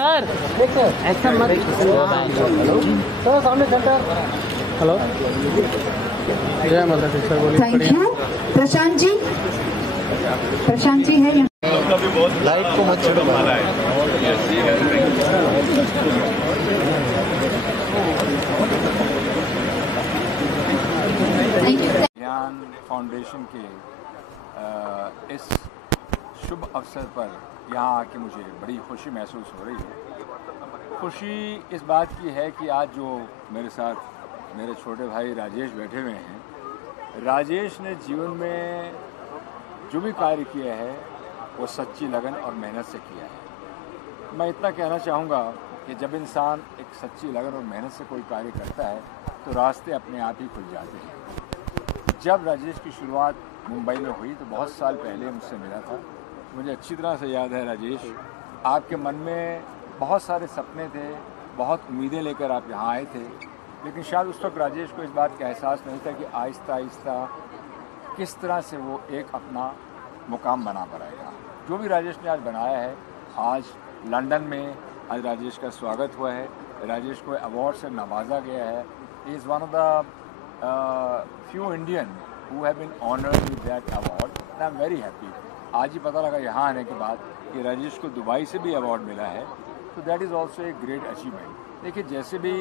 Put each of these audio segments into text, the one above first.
Sir ऐसा मत sir सामने सेंटर। हेलो जय माता दी सर, बोलिए। Thank you. प्रशांत जी है यहाँ। लाइट को मत छोड़ो। ज्ञान फाउंडेशन के इस शुभ अवसर पर यहाँ आके मुझे बड़ी खुशी महसूस हो रही है। खुशी इस बात की है कि आज जो मेरे साथ मेरे छोटे भाई राजेश बैठे हुए हैं, राजेश ने जीवन में जो भी कार्य किया है वो सच्ची लगन और मेहनत से किया है। मैं इतना कहना चाहूँगा कि जब इंसान एक सच्ची लगन और मेहनत से कोई कार्य करता है तो रास्ते अपने आप ही खुल जाते हैं। जब राजेश की शुरुआत मुंबई में हुई तो बहुत साल पहले मुझसे मिला था। मुझे अच्छी तरह से याद है राजेश, आपके मन में बहुत सारे सपने थे, बहुत उम्मीदें लेकर आप यहाँ आए थे, लेकिन शायद उस वक्त राजेश को इस बात का एहसास नहीं था कि आहिस्ता आहिस्ता किस तरह से वो एक अपना मुकाम बना पाएगा। जो भी राजेश ने आज बनाया है, आज लंदन में आज राजेश का स्वागत हुआ है, राजेश को अवार्ड से नवाजा गया है। He is one of the few Indian who have been honored with that award and I'm very happy। आज ही पता लगा यहाँ आने के बाद कि राजेश को दुबई से भी अवार्ड मिला है, तो that is also a great achievement. देखिए, जैसे भी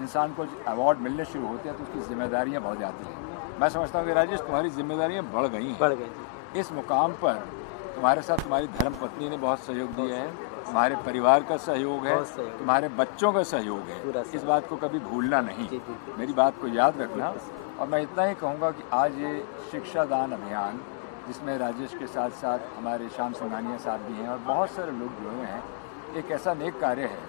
इंसान को अवार्ड मिलने शुरू होते हैं तो उसकी जिम्मेदारियाँ बढ़ जाती हैं। मैं समझता हूँ कि राजेश तुम्हारी जिम्मेदारियाँ बढ़ गई हैं। इस मुकाम पर तुम्हारे साथ तुम्हारी धर्मपत्नी ने बहुत सहयोग दिया है, तुम्हारे परिवार का सहयोग है, तुम्हारे बच्चों का सहयोग है। इस बात को कभी भूलना नहीं, मेरी बात को याद रखना। और मैं इतना ही कहूँगा कि आज ये शिक्षा दान अभियान, जिसमें राजेश के साथ साथ हमारे श्याम संघानिया साहब भी हैं और बहुत सारे लोग जुड़े हुए हैं, एक ऐसा नेक कार्य है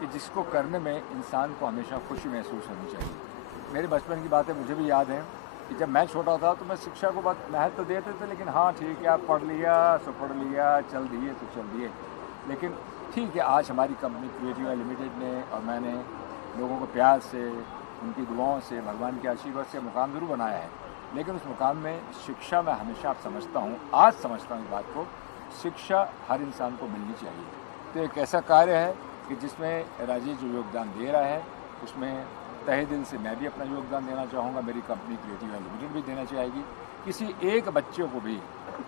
कि जिसको करने में इंसान को हमेशा खुशी महसूस होनी चाहिए। मेरे बचपन की बातें मुझे भी याद हैं कि जब मैं छोटा था तो मैं शिक्षा को बहुत महत्व देते थे, लेकिन हाँ ठीक है, आप पढ़ लिया सो पढ़ लिया, चल दिए तो चल दिए। लेकिन ठीक है, आज हमारी कंपनी क्रिएटिव लिमिटेड ने और मैंने लोगों को प्यार से, उनकी दुआओं से, भगवान के आशीर्वाद से मुकाम जरूर बनाया है, लेकिन उस मुकाम में शिक्षा मैं हमेशा आप समझता हूँ, आज समझता हूँ इस बात को, शिक्षा हर इंसान को मिलनी चाहिए। तो एक ऐसा कार्य है कि जिसमें राजेश जो योगदान दे रहा है, उसमें तहे दिल से मैं भी अपना योगदान देना चाहूँगा, मेरी कंपनी क्रिएटिव लिमिटेड भी देना चाहेगी। किसी एक बच्चे को भी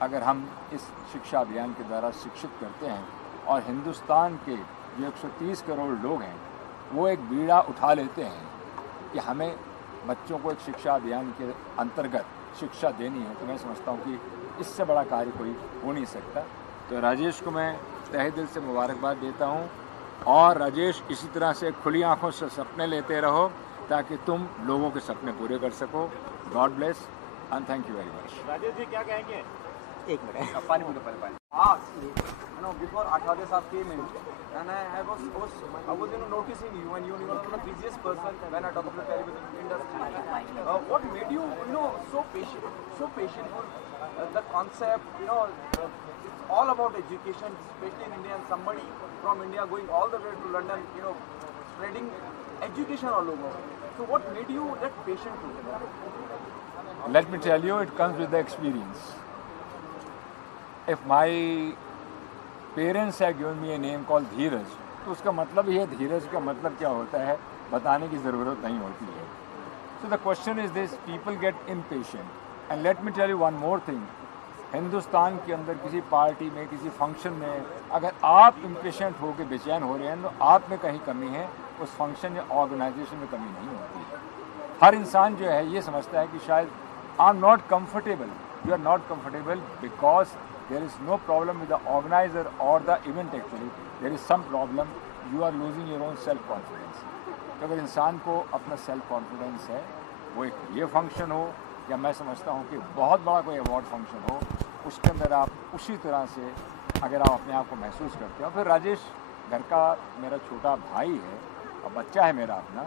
अगर हम इस शिक्षा अभियान के द्वारा शिक्षित करते हैं और हिंदुस्तान के जो 130 करोड़ लोग हैं वो एक बीड़ा उठा लेते हैं कि हमें बच्चों को एक शिक्षा अभियान के अंतर्गत शिक्षा देनी है, तो मैं समझता हूँ कि इससे बड़ा कार्य कोई हो नहीं सकता। तो राजेश को मैं तहे दिल से मुबारकबाद देता हूँ और राजेश इसी तरह से खुली आंखों से सपने लेते रहो ताकि तुम लोगों के सपने पूरे कर सको। God bless and thank you very much. Rajesh ji क्या कहेंगे? एक मिनट, पानी बोलो पहले पानी। Before Athade Saab came in, and I was noticing you, and you were the busiest person when I talk about the television industry. What made you, so patient? The concept, it's all about education, especially in India, and somebody from India going all the way to London, spreading education all over. So what made you that patient too? Let me tell you, it comes with the experience. If my parents have given me a name call Dheeraj, तो उसका मतलब ये, धीरज का मतलब क्या होता है बताने की ज़रूरत नहीं होती है। So the question is this, people get impatient and let me tell you one more thing. Hindustan के अंदर किसी पार्टी में, किसी फंक्शन में अगर आप इम्पेशेंट होकर बेचैन हो रहे हैं तो आप में कहीं कमी है, उस फंक्शन या ऑर्गेनाइजेशन में कमी नहीं होती है। हर इंसान जो है ये समझता है कि शायद I am not comfortable, you are not comfortable because there is no problem with the organizer or the event, actually there is some problem, you are losing your own self confidence। तो अगर इंसान को अपना self confidence है, वो एक ये function हो या मैं समझता हूँ कि बहुत बड़ा कोई अवार्ड फंक्शन हो, उसके अंदर आप उसी तरह से अगर आप अपने आप को महसूस करते हो। फिर राजेश घर का मेरा छोटा भाई है और बच्चा है मेरा अपना,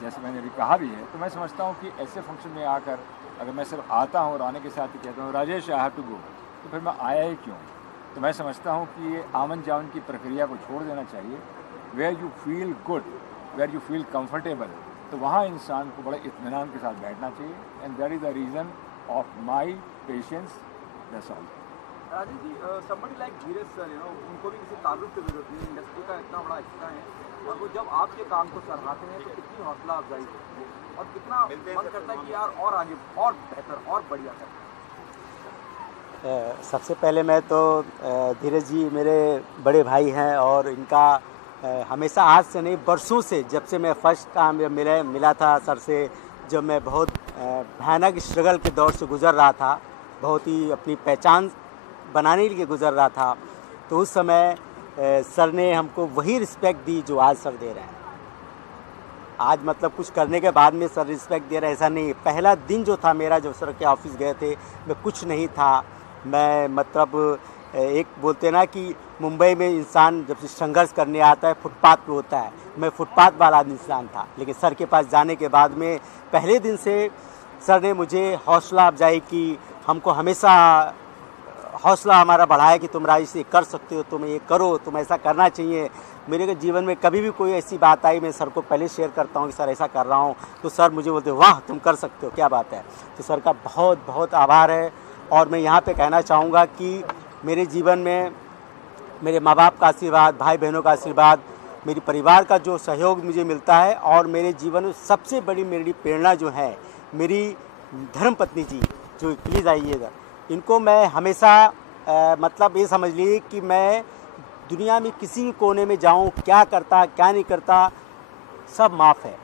जैसे मैंने अभी कहा भी है, तो मैं समझता हूँ कि ऐसे फंक्शन में आकर अगर मैं सिर्फ आता हूँ और आने के साथ ही कहता हूँ Rajesh I have to go, तो फिर मैं आया ही क्यों? तो मैं समझता हूँ कि ये आमन जामन की प्रक्रिया को छोड़ देना चाहिए। Where you feel good, where you feel comfortable, तो वहाँ इंसान को बड़े इत्मीनान के साथ बैठना चाहिए। And that is the reason of my patience, that's all. Rajesh ji, somebody like Dheeraj sir, उनको भी किसी ताल्लुक की जरूरत नहीं, इंडस्ट्री का कितना बड़ा हिस्सा है, और वो जब आपके काम को सराहते हैं तो कितनी हौसला अफजाई होती है और कितना मन करता है कि यार और आगे और बेहतर और बढ़िया करें। सबसे पहले मैं तो धीरज जी मेरे बड़े भाई हैं और इनका हमेशा आज से नहीं बरसों से, जब से मैं फर्स्ट काम मिला था सर से, जब मैं बहुत भयानक स्ट्रगल के दौर से गुज़र रहा था, बहुत ही अपनी पहचान बनाने के लिए गुज़र रहा था, तो उस समय सर ने हमको वही रिस्पेक्ट दी जो आज सर दे रहे हैं। आज मतलब कुछ करने के बाद में सर रिस्पेक्ट दे रहे हैं ऐसा नहीं। पहला दिन जो था मेरा, जब सर के ऑफिस गए थे, मैं कुछ नहीं था, मैं मतलब एक बोलते ना कि मुंबई में इंसान जब से संघर्ष करने आता है फुटपाथ पे होता है, मैं फुटपाथ वाला इंसान था। लेकिन सर के पास जाने के बाद में पहले दिन से सर ने मुझे हौसला अफजाई की, हमको हमेशा हौसला हमारा बढ़ाया कि तुम राजेश ये कर सकते हो, तुम ये करो, तुम ऐसा करना चाहिए। मेरे जीवन में कभी भी कोई ऐसी बात आई, मैं सर को पहले शेयर करता हूँ कि सर ऐसा कर रहा हूँ, तो सर मुझे बोलते वाह तुम कर सकते हो, क्या बात है। तो सर का बहुत बहुत आभार है। और मैं यहाँ पे कहना चाहूँगा कि मेरे जीवन में मेरे माँ बाप का आशीर्वाद, भाई बहनों का आशीर्वाद, मेरी परिवार का जो सहयोग मुझे मिलता है, और मेरे जीवन में सबसे बड़ी मेरी प्रेरणा जो है मेरी धर्मपत्नी जी, जो प्लीज़ आइएगा, इनको मैं हमेशा मतलब ये समझ लीजिए कि मैं दुनिया में किसी भी कोने में जाऊं, क्या करता क्या नहीं करता सब माफ़ है।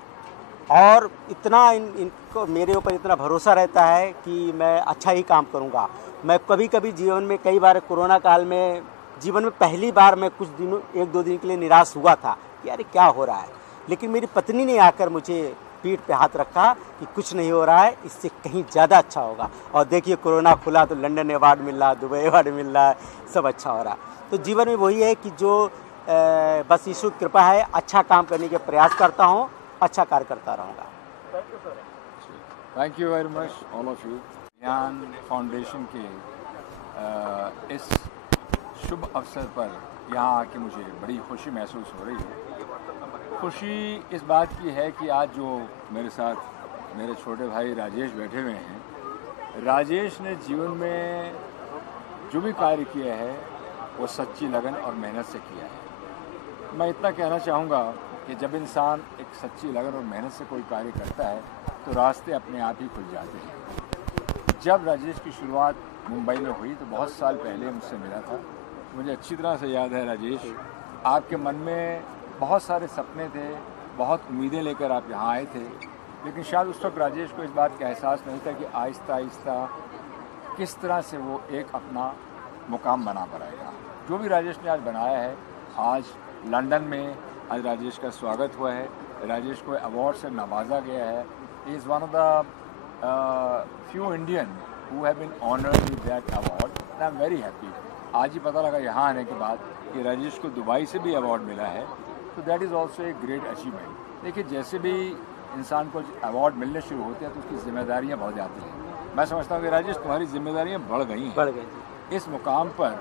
और इतना इनको मेरे ऊपर इतना भरोसा रहता है कि मैं अच्छा ही काम करूंगा। मैं कभी कभी जीवन में कई बार कोरोना काल में जीवन में पहली बार मैं कुछ दिनों 1-2 दिन के लिए निराश हुआ था कि यार क्या हो रहा है, लेकिन मेरी पत्नी ने आकर मुझे पीठ पे हाथ रखा कि कुछ नहीं हो रहा है, इससे कहीं ज़्यादा अच्छा होगा। और देखिए कोरोना खुला तो लंदन अवार्ड मिल रहा, दुबई अवार्ड मिल रहा है, सब अच्छा हो रहा। तो जीवन में वही है कि जो बस ईश्वर की कृपा है, अच्छा काम करने के प्रयास करता हूँ, अच्छा कार्य करता रहूँगा। Thank you very much all of you. ज्ञान फाउंडेशन के इस शुभ अवसर पर यहाँ आके मुझे बड़ी खुशी महसूस हो रही है। खुशी इस बात की है कि आज जो मेरे साथ मेरे छोटे भाई राजेश बैठे हुए हैं, राजेश ने जीवन में जो भी कार्य किया है वो सच्ची लगन और मेहनत से किया है। मैं इतना कहना चाहूँगा कि जब इंसान एक सच्ची लगन और मेहनत से कोई कार्य करता है तो रास्ते अपने आप ही खुल जाते हैं। जब राजेश की शुरुआत मुंबई में हुई तो बहुत साल पहले मुझसे मिला था। मुझे अच्छी तरह से याद है राजेश, आपके मन में बहुत सारे सपने थे, बहुत उम्मीदें लेकर आप यहाँ आए थे, लेकिन शायद उस वक्त राजेश को इस बात का एहसास नहीं था कि आहिस्ता आहिस्ता किस तरह से वो एक अपना मुकाम बना पाएगा। जो भी राजेश ने आज बनाया है, आज लंदन में आज राजेश का स्वागत हुआ है, राजेश को अवार्ड से नवाजा गया है। He is one of the few Indian who have been honoured with that award and I am very happy. आज ही पता लगा यहाँ आने के बाद कि राजेश को दुबई से भी अवार्ड मिला है, तो that is also a great achievement. देखिए जैसे भी इंसान को अवार्ड मिलने शुरू होते हैं तो उसकी जिम्मेदारियाँ बढ़ जाती हैं। मैं समझता हूँ कि राजेश तुम्हारी जिम्मेदारियाँ बढ़ गई हैं। इस मुकाम पर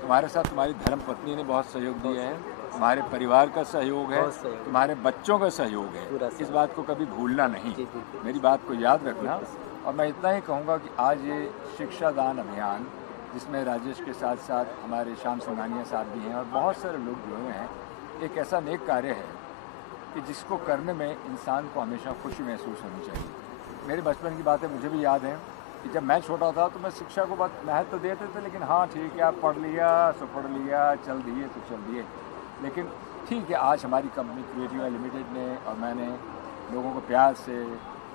तुम्हारे साथ तुम्हारी धर्मपत्नी ने बहुत सहयोग दिया है, तुम्हारे परिवार का सहयोग है, तुम्हारे बच्चों का सहयोग है। इस बात को कभी भूलना नहीं, मेरी बात को याद रखना। और मैं इतना ही कहूँगा कि आज ये शिक्षा दान अभियान, जिसमें राजेश के साथ साथ हमारे श्याम सिंघानिया साहब भी हैं और बहुत सारे लोग जुड़े हुए हैं, एक ऐसा नेक कार्य है कि जिसको करने में इंसान को हमेशा खुशी महसूस होनी चाहिए। मेरे बचपन की बातें मुझे भी याद हैं कि जब मैं छोटा था तो मैं शिक्षा को बहुत महत्व देते थे, लेकिन हाँ ठीक है आप पढ़ लिया सो पढ़ लिया, चल दिए तो चल दिए। लेकिन ठीक है, आज हमारी कंपनी क्रिएटिव लिमिटेड ने और मैंने लोगों को प्यार से,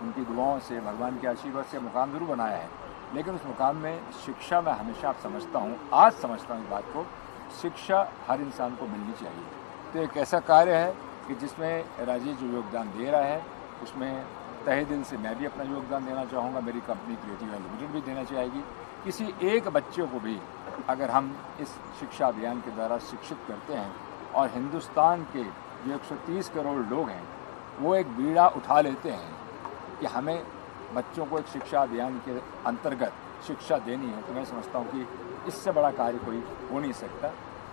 उनकी दुआओं से, भगवान के आशीर्वाद से मुकाम ज़रूर बनाया है, लेकिन उस मुकाम में शिक्षा मैं हमेशा आप समझता हूँ, आज समझता हूँ इस बात को, शिक्षा हर इंसान को मिलनी चाहिए। तो एक ऐसा कार्य है कि जिसमें राजेश जो योगदान दे रहा है उसमें तहे दिल से मैं भी अपना योगदान देना चाहूँगा, मेरी कंपनी क्रिएटिव लिमिटेड भी देना चाहेगी। किसी एक बच्चे को भी अगर हम इस शिक्षा अभियान के द्वारा शिक्षित करते हैं और हिंदुस्तान के जो 130 करोड़ लोग हैं वो एक बीड़ा उठा लेते हैं कि हमें बच्चों को एक शिक्षा अभियान के अंतर्गत शिक्षा देनी है, तो मैं समझता हूँ कि इससे बड़ा कार्य कोई हो नहीं सकता।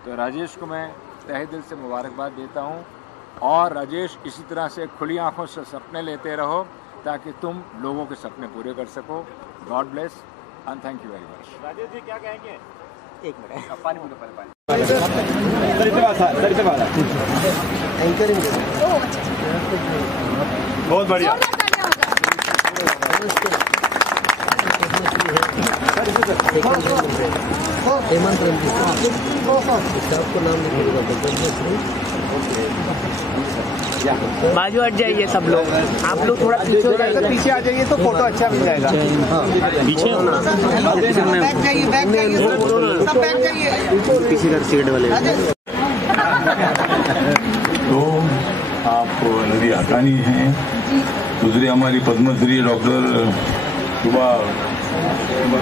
तो राजेश को मैं तहे दिल से मुबारकबाद देता हूँ, और राजेश इसी तरह से खुली आंखों से सपने लेते रहो ताकि तुम लोगों के सपने पूरे कर सको। God bless and thank you very much. Rajesh ji क्या कहेंगे? एक मिनट पानी बोलो, पहले पानी। बहुत बढ़िया। हेमंत रंजीत, आपको नाम बाजू हट जाइए सब लोग, आप लोग थोड़ा पीछे हो जाइए, पीछे आ जाइए तो फोटो अच्छा मिल जाएगा। पीछे होना, पीछे का सीट वाले। तो आप नदी हकानी हैं, दूसरी हमारी पद्मश्री डॉक्टर सुबह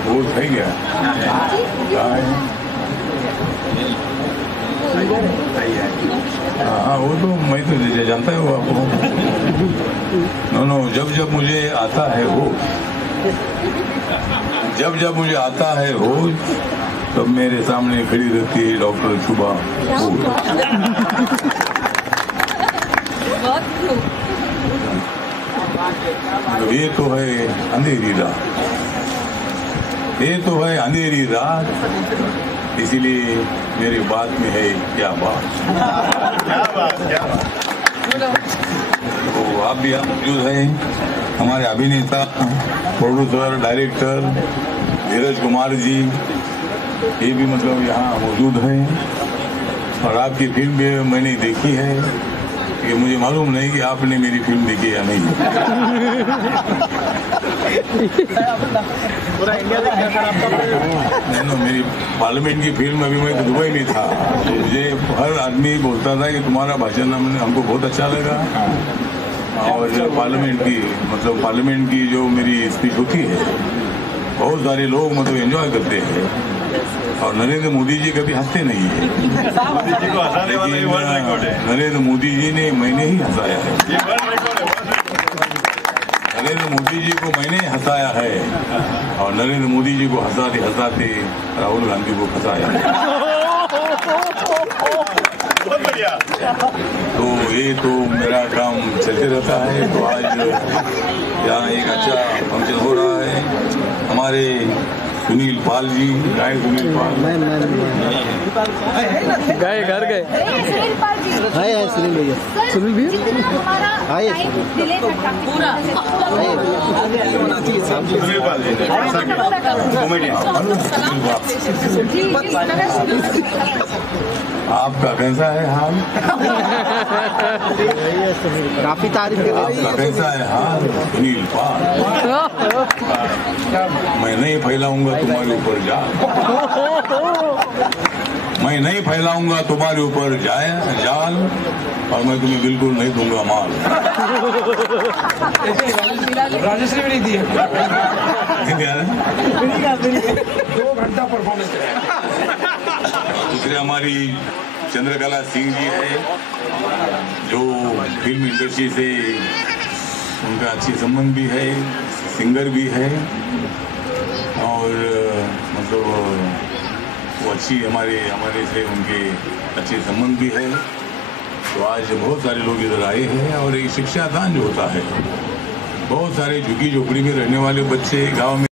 वो है क्या हाँ वो तो मैं तो जानता है वो आपको। नो जब मुझे आता है वो, जब मुझे आता है होश, तब मेरे सामने खड़ी रहती है डॉक्टर सुबह। ये तो है अंधेरी रात, ये तो है अंधेरी रात, इसीलिए मेरी बात में है क्या बात। तो आप भी मौजूद हैं, हमारे अभिनेता, प्रोड्यूसर, डायरेक्टर धीरज कुमार जी, ये भी मतलब यहाँ मौजूद हैं। और आपकी फिल्म भी मैंने देखी है, कि मुझे मालूम नहीं कि आपने मेरी फिल्म देखी या नहीं। नहीं, मेरी पार्लियामेंट की फिल्म अभी मैं दुबई में था, तो मुझे हर आदमी बोलता था कि तुम्हारा भाषण हमको बहुत अच्छा लगा। और पार्लियामेंट की मतलब पार्लियामेंट की जो मेरी स्पीच होती है, बहुत सारे लोग मतलब एंजॉय करते हैं। और नरेंद्र मोदी जी कभी हंसते नहीं है, लेकिन नरेंद्र मोदी जी ने मैंने ही हंसाया है। नरेंद्र मोदी जी को मैंने हंसाया है, और नरेंद्र मोदी जी को हंसाते हंसाते राहुल गांधी को फंसाया है। तो ये तो मेरा काम चलते रहता है। तो आज यहाँ एक अच्छा फंक्शन हो रहा है। हमारे सुनील पाल जी, गाय सुनील पाल गए घर गए, सुनील पाल जी, हाय सुनील भैया, सुनील भैया हाय, सुनील पाल जी आपका कैसा है हाल? काफी तारीफ कर आपका कैसा है हाल सुनील पाल? मैं नहीं फैलाऊंगा तुम्हारे ऊपर जाल, मैं नहीं फैलाऊंगा तुम्हारे ऊपर जाल, और मैं तुम्हें बिल्कुल नहीं दूंगा माल। राजश्री भी नहीं दी है। 2 घंटा परफॉर्मेंस है। दूसरे हमारी चंद्रकला सिंह जी है, जो फिल्म इंडस्ट्री से उनका अच्छी संबंध भी है, सिंगर भी है, और मतलब वो अच्छी हमारे से उनके अच्छे संबंध भी है। तो आज बहुत सारे लोग इधर आए हैं, और एक शिक्षा दान जो होता है, बहुत सारे झुग्गी झोपड़ी में रहने वाले बच्चे गांव में